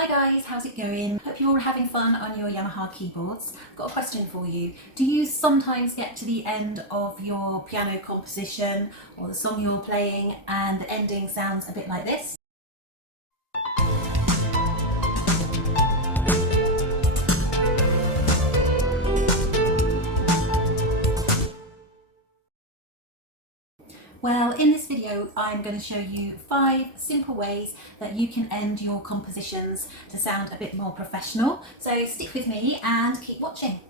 Hi guys, how's it going? Hope you're all having fun on your Yamaha keyboards. Got a question for you. Do you sometimes get to the end of your piano composition or the song you're playing and the ending sounds a bit like this? Well, in this video, I'm going to show you 5 simple ways that you can end your compositions to sound a bit more professional. So stick with me and keep watching.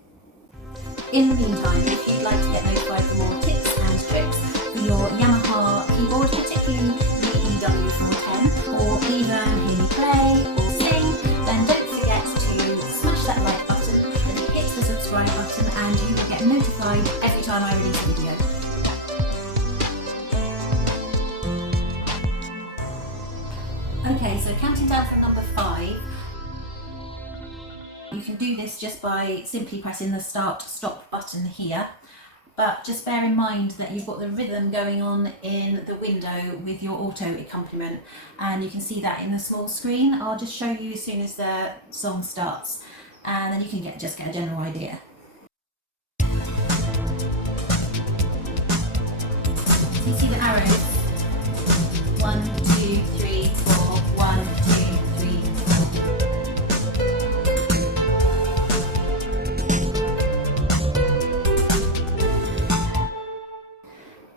In the meantime, if you'd like to get notified for more tips and tricks for your Yamaha keyboard, particularly the EW410, or even hear me play or sing, then don't forget to smash that like button and hit the subscribe button and you will get notified every time I release a video. Okay, so counting down from number 5, you can do this just by simply pressing the start-stop button here, but just bear in mind that you've got the rhythm going on in the window with your auto accompaniment, and you can see that in the small screen. I'll just show you as soon as the song starts, and then you can just get a general idea. You see the arrows? 1, 2, 3, 4, 1, 2, 3, 4.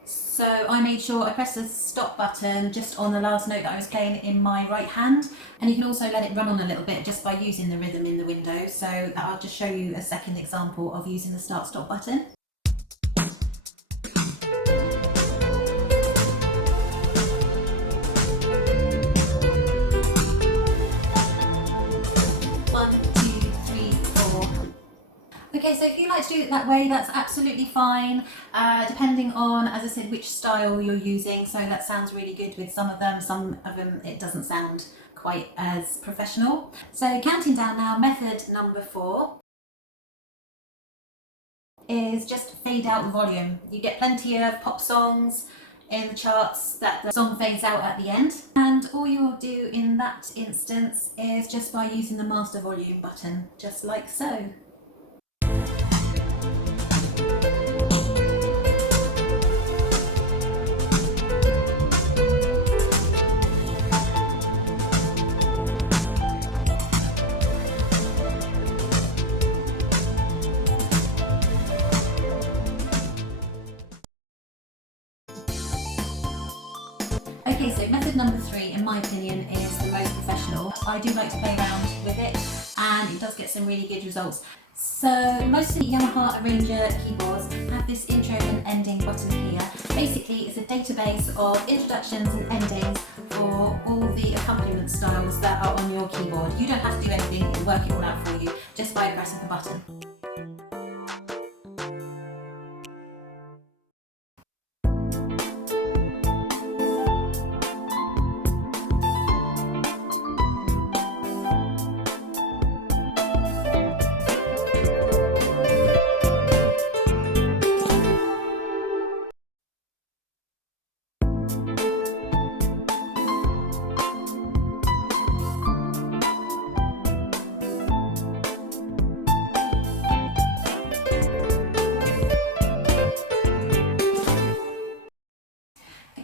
So I made sure I pressed the stop button just on the last note that I was playing in my right hand, and you can also let it run on a little bit just by using the rhythm in the window. So I'll just show you a second example of using the start stop button. Okay, so if you like to do it that way, that's absolutely fine, depending on, as I said, which style you're using. So that sounds really good with some of them it doesn't sound quite as professional. So counting down now, method number 4 is just fade out the volume. You get plenty of pop songs in the charts that the song fades out at the end, and all you'll do in that instance is just by using the master volume button, just like so. Okay, so method number 3, in my opinion, is the most professional. I do like to play around with it, and it does get some really good results. So most of the Yamaha Arranger keyboards have this intro and ending button here. Basically, it's a database of introductions and endings for all the accompaniment styles that are on your keyboard. You don't have to do anything, it'll work it all out for you just by pressing the button.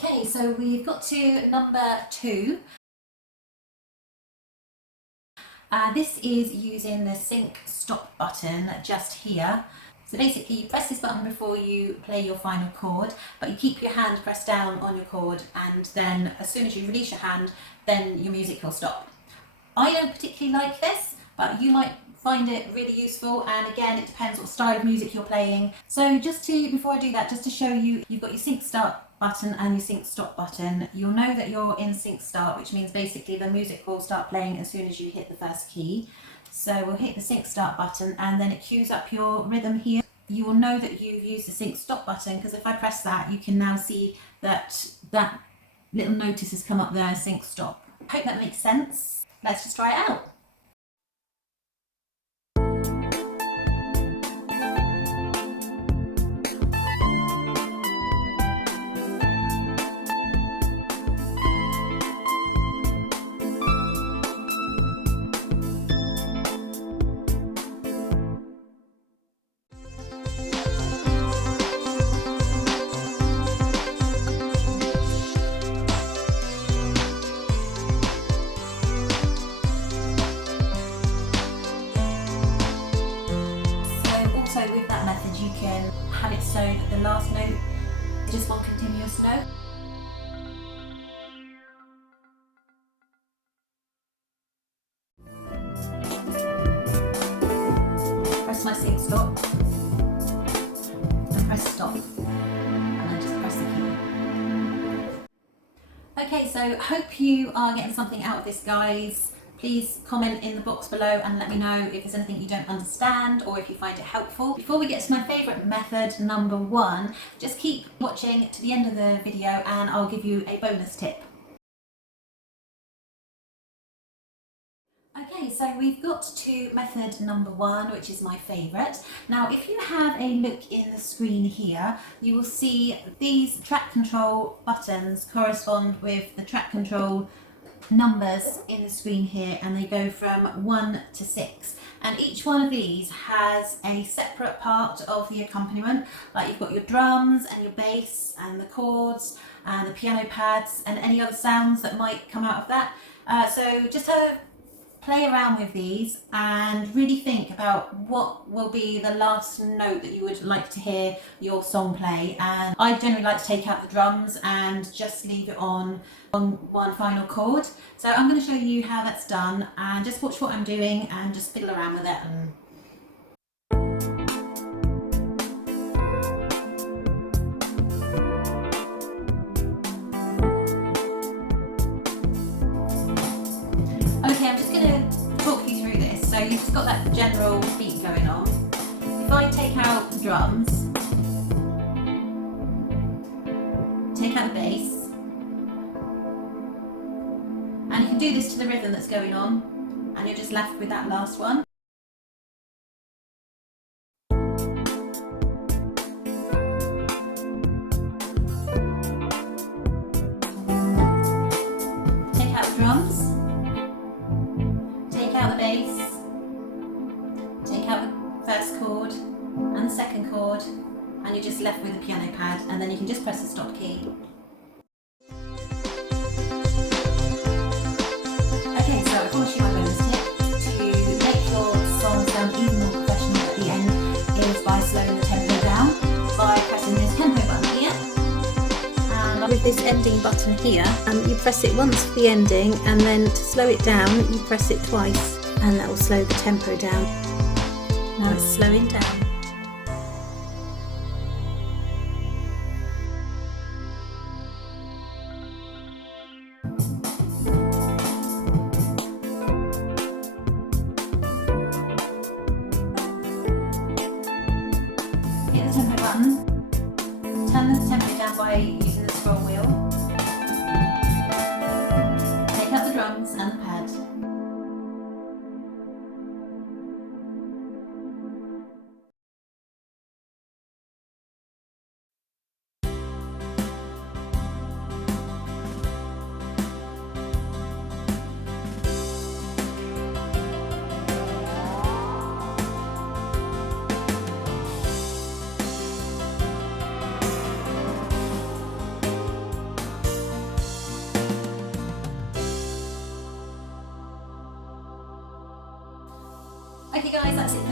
Okay, so we've got to number 2. This is using the sync stop button just here. So basically you press this button before you play your final chord, but you keep your hand pressed down on your chord, and then as soon as you release your hand, then your music will stop. I don't particularly like this, but you might find it really useful, and again it depends what style of music you're playing. So before I do that, just to show you, you've got your sync start button and your sync stop button. You'll know that you're in sync start, which means basically the music will start playing as soon as you hit the first key. So we'll hit the sync start button and then it cues up your rhythm here. You will know that you've used the sync stop button because if I press that, you can now see that that little notice has come up there, sync stop. I hope that makes sense. Let's just try it out. so that the last note is just one continuous note. Press my sync stop and press stop, and then just press the key. Okay, so hope you are getting something out of this, guys. Please comment in the box below and let me know if there's anything you don't understand or if you find it helpful. Before we get to my favourite method, number 1, just keep watching to the end of the video and I'll give you a bonus tip. Okay, so we've got to method number 1, which is my favourite. Now, if you have a look in the screen here, you will see these track control buttons correspond with the track control numbers in the screen here, and they go from 1 to 6. And each one of these has a separate part of the accompaniment. Like you've got your drums and your bass and the chords and the piano pads and any other sounds that might come out of that. So just have a play around with these and really think about what will be the last note that you would like to hear your song play. And I generally like to take out the drums and just leave it on one final chord. So I'm going to show you how that's done, and just watch what I'm doing and just fiddle around with it. Okay, I'm just going to talk you through this. So you've just got that general beat going on. If I take out the drums, take out the bass, and you can do this to the rhythm that's going on, and you're just left with that last one. Take out the drums. Take out the bass, take out the first chord and the second chord, and you're just left with the piano pad, and then you can just press the stop key. Okay, so I promise you my bonus tip to make your song sound even more professional at the end is by slowing the tempo down by pressing this tempo button here. And with this ending button here, you press it once for the ending, and then to slow it down you press it twice, and that will slow the tempo down. Now it's slowing down. Hit the tempo button, turn the tempo down by using the scroll wheel, take out the drums and the pad. Okay guys, that's it